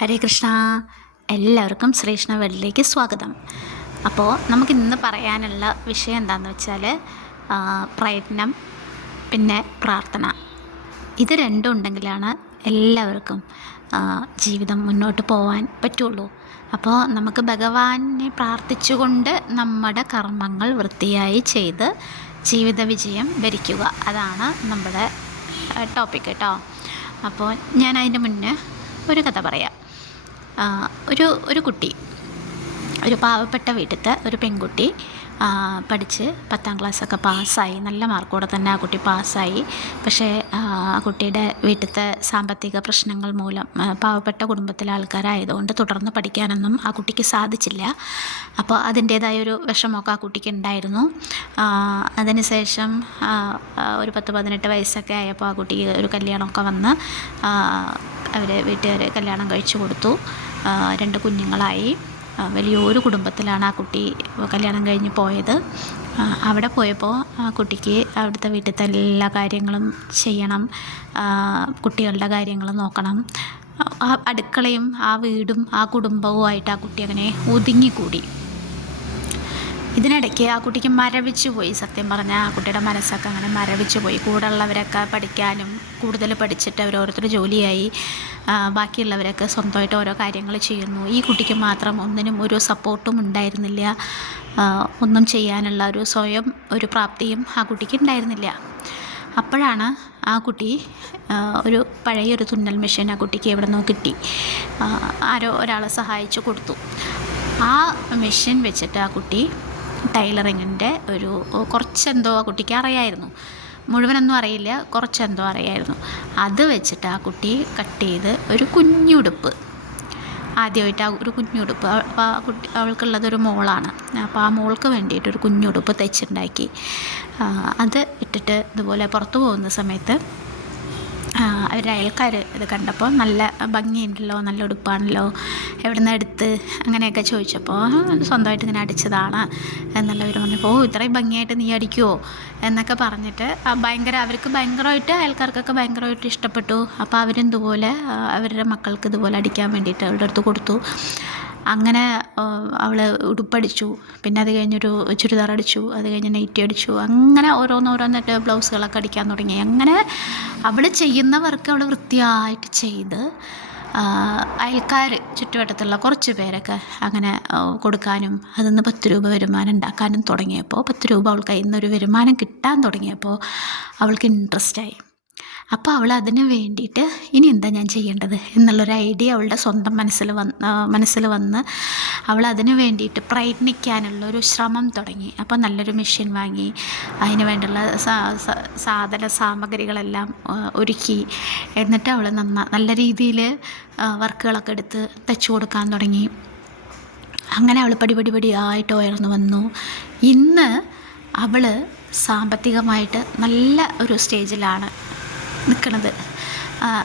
ഹരേ കൃഷ്ണ. എല്ലാവർക്കും ശ്രീകൃഷ്ണ വേൾഡിലേക്ക് സ്വാഗതം. അപ്പോൾ നമുക്കിന്ന് പറയാനുള്ള വിഷയം എന്താണെന്ന് വെച്ചാൽ പ്രയത്നം പിന്നെ പ്രാർത്ഥന. ഇത് രണ്ടും ഉണ്ടെങ്കിലാണ് എല്ലാവർക്കും ജീവിതം മുന്നോട്ട് പോകാൻ പറ്റുള്ളൂ. അപ്പോൾ നമുക്ക് ഭഗവാനെ പ്രാർത്ഥിച്ചുകൊണ്ട് നമ്മുടെ കർമ്മങ്ങൾ വൃത്തിയായി ചെയ്ത് ജീവിത വിജയം വരിക്കുക. അതാണ് നമ്മുടെ ടോപ്പിക് കേട്ടോ. അപ്പോൾ ഞാൻ അതിൻ്റെ മുന്നേ ഒരു കഥ പറയാം. ഒരു കുട്ടി, ഒരു പാവപ്പെട്ട വീട്ടിലത്തെ ഒരു പെൺകുട്ടി പഠിച്ച് 10ാം ക്ലാസ്സൊക്കെ പാസ്സായി. നല്ല മാർക്കോടെ തന്നെ ആ കുട്ടി പാസ്സായി. പക്ഷേ ആ കുട്ടിയുടെ വീട്ടിലത്തെ സാമ്പത്തിക പ്രശ്നങ്ങൾ മൂലം പാവപ്പെട്ട കുടുംബത്തിലെ ആൾക്കാരായതുകൊണ്ട് തുടർന്ന് പഠിക്കാനൊന്നും ആ കുട്ടിക്ക് സാധിച്ചില്ല. അപ്പോൾ അതിൻ്റേതായൊരു വിഷമമൊക്കെ ആ കുട്ടിക്ക് ഉണ്ടായിരുന്നു. അതിനുശേഷം ഒരു 10-18 വയസ്സൊക്കെ ആയപ്പോൾ ആ കുട്ടിക്ക് ഒരു കല്യാണമൊക്കെ വന്ന് അവർ വീട്ടുകാർ കല്യാണം കഴിച്ചു കൊടുത്തു. 2 കുഞ്ഞുങ്ങളായി. വലിയൊരു കുടുംബത്തിലാണ് ആ കുട്ടി കല്യാണം കഴിഞ്ഞ് പോയത്. അവിടെ പോയപ്പോൾ ആ കുട്ടിക്ക് അവിടുത്തെ വീട്ടിലത്തെ എല്ലാ കാര്യങ്ങളും ചെയ്യണം, കുട്ടികളുടെ കാര്യങ്ങൾ നോക്കണം. ആ അടുക്കളയും ആ വീടും ആ കുടുംബവുമായിട്ട് ആ കുട്ടി അങ്ങനെ ഒതുങ്ങിക്കൂടി. ഇതിനിടയ്ക്ക് ആ കുട്ടിക്ക് മരവിച്ചു പോയി. സത്യം പറഞ്ഞാൽ ആ കുട്ടിയുടെ മനസ്സൊക്കെ അങ്ങനെ മരവിച്ചു പോയി. കൂടെ ഉള്ളവരൊക്കെ പഠിക്കാനും കൂടുതൽ പഠിച്ചിട്ട് ഓരോരുത്തർ ജോലിയായി, ബാക്കിയുള്ളവരൊക്കെ സ്വന്തമായിട്ട് ഓരോ കാര്യങ്ങൾ ചെയ്യുന്നു. ഈ കുട്ടിക്ക് മാത്രം ഒന്നിനും ഒരു സപ്പോർട്ടും ഉണ്ടായിരുന്നില്ല. ഒന്നും ചെയ്യാനുള്ള ഒരു സ്വയം ഒരു പ്രാപ്തിയും ആ കുട്ടിക്ക് ഉണ്ടായിരുന്നില്ല. അപ്പോഴാണ് ആ കുട്ടി ഒരു പഴയൊരു തുന്നൽ മെഷീൻ ആ കുട്ടിക്ക് എവിടെ നിന്നോ കിട്ടി. ആരോ ഒരാൾ സഹായിച്ചു കൊടുത്തു. ആ മെഷീൻ വെച്ചിട്ട് ആ കുട്ടി ടൈലറിങ്ങിൻ്റെ കുറച്ചെന്തോ ആ കുട്ടിക്ക് അറിയായിരുന്നു. മുഴുവനൊന്നും അറിയില്ല, കുറച്ചെന്തോ അറിയായിരുന്നു. അത് വെച്ചിട്ട് ആ കുട്ടി കട്ട് ചെയ്ത് ഒരു കുഞ്ഞുടുപ്പ്, ആദ്യമായിട്ട് ഒരു കുഞ്ഞുടുപ്പ്, അപ്പോൾ ആ കുട്ടി അവൾക്കുള്ളതൊരു മോളാണ്. അപ്പോൾ ആ മോൾക്ക് വേണ്ടിയിട്ടൊരു കുഞ്ഞുടുപ്പ് തയ്ച്ചുണ്ടാക്കി. അത് ഇട്ടിട്ട് ഇതുപോലെ പുറത്തു പോകുന്ന സമയത്ത് അവരുടെ അയൽക്കാർ ഇത് കണ്ടപ്പോൾ നല്ല ഭംഗിയുണ്ടല്ലോ, നല്ല ഉടുപ്പാണല്ലോ, എവിടെ നിന്ന് എടുത്ത് അങ്ങനെയൊക്കെ ചോദിച്ചപ്പോൾ സ്വന്തമായിട്ട് ഇങ്ങനെ അടിച്ചതാണ് എന്നുള്ളവർ പറഞ്ഞപ്പോൾ ഇത്രയും ഭംഗിയായിട്ട് നീ അടിക്കുമോ എന്നൊക്കെ പറഞ്ഞിട്ട് അവർക്ക് ഭയങ്കരമായിട്ട് അയൽക്കാർക്കൊക്കെ ഭയങ്കരമായിട്ട് ഇഷ്ടപ്പെട്ടു. അപ്പോൾ അവരിതുപോലെ അവരുടെ മക്കൾക്ക് ഇതുപോലെ അടിക്കാൻ വേണ്ടിയിട്ട് അവരുടെ അടുത്ത് കൊടുത്തു. അങ്ങനെ അവൾ ഉടുപ്പടിച്ചു. പിന്നെ അത് കഴിഞ്ഞൊരു ചുരിദാർ അടിച്ചു. അത് കഴിഞ്ഞ് നൈറ്റി അടിച്ചു. അങ്ങനെ ഓരോന്നിട്ട് ബ്ലൗസുകളൊക്കെ അടിക്കാൻ തുടങ്ങി. അങ്ങനെ അവൾ ചെയ്യുന്ന വർക്ക് അവൾ വൃത്തിയായിട്ട് ചെയ്ത് അയൽക്കാർ ചുറ്റുവട്ടത്തുള്ള കുറച്ച് പേരൊക്കെ അങ്ങനെ കൊടുക്കാനും അതിൽ നിന്ന് 10 രൂപ വരുമാനം ഉണ്ടാക്കാനും തുടങ്ങിയപ്പോൾ 10 രൂപ അവൾക്ക് കയ്യിൽ നിന്നൊരു വരുമാനം കിട്ടാൻ തുടങ്ങിയപ്പോൾ അവൾക്ക് ഇൻട്രസ്റ്റായി. അപ്പോൾ അവൾ അതിന് വേണ്ടിയിട്ട് ഇനി എന്താ ഞാൻ ചെയ്യേണ്ടത് എന്നുള്ളൊരു ഐഡിയ അവളുടെ സ്വന്തം മനസ്സിൽ വന്ന് അവൾ അതിന് വേണ്ടിയിട്ട് പ്രയത്നിക്കാനുള്ളൊരു ശ്രമം തുടങ്ങി. അപ്പോൾ നല്ലൊരു മെഷീൻ വാങ്ങി, അതിന് വേണ്ടുള്ള സാധന സാമഗ്രികളെല്ലാം ഒരുക്കി. എന്നിട്ട് അവൾ നല്ല രീതിയിൽ വർക്കുകളൊക്കെ എടുത്ത് തയ്ച്ചു കൊടുക്കാൻ തുടങ്ങി. അങ്ങനെ അവൾ പടിപടിയായിട്ട് ഉയർന്നു വന്നു. ഇന്ന് അവൾ സാമ്പത്തികമായിട്ട് നല്ല ഒരു സ്റ്റേജിലാണ് നിൽക്കുന്നത്.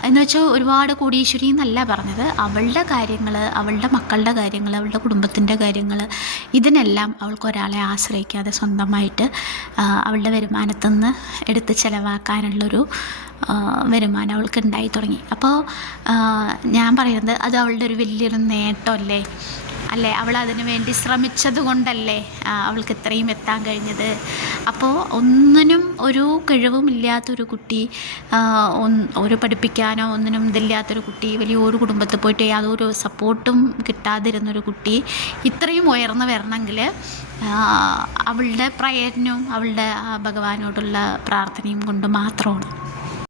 എന്ന് വെച്ചാൽ ഒരുപാട് കോടീശ്വരി എന്നല്ല പറഞ്ഞത്. അവളുടെ കാര്യങ്ങൾ, അവളുടെ മക്കളുടെ കാര്യങ്ങൾ, അവളുടെ കുടുംബത്തിൻ്റെ കാര്യങ്ങൾ, ഇതിനെല്ലാം അവൾക്കൊരാളെ ആശ്രയിക്കാതെ സ്വന്തമായിട്ട് അവളുടെ വരുമാനത്തിൽ നിന്ന് എടുത്ത് ചിലവാക്കാനുള്ളൊരു വരുമാനം അവൾക്ക് ഉണ്ടായി തുടങ്ങി. അപ്പോൾ ഞാൻ പറയുന്നത് അത് അവളുടെ ഒരു വലിയൊരു നേട്ടമല്ലേ? അവൾ അതിനു വേണ്ടി ശ്രമിച്ചത് കൊണ്ടല്ലേ അവൾക്ക് ഇത്രയും എത്താൻ കഴിഞ്ഞത്. അപ്പോൾ ഒന്നിനും ഒരു കഴിവുമില്ലാത്തൊരു കുട്ടി, ഒരു പഠിപ്പിക്കാനോ ഒന്നിനും ഇതില്ലാത്തൊരു കുട്ടി, വലിയൊരു കുടുംബത്തിൽ പോയിട്ട് യാതൊരു സപ്പോർട്ടും കിട്ടാതിരുന്നൊരു കുട്ടി ഇത്രയും ഉയർന്നു വരണമെങ്കിൽ അവളുടെ പ്രയത്നവും അവളുടെ ഭഗവാനോടുള്ള പ്രാർത്ഥനയും കൊണ്ട് മാത്രമാണ്.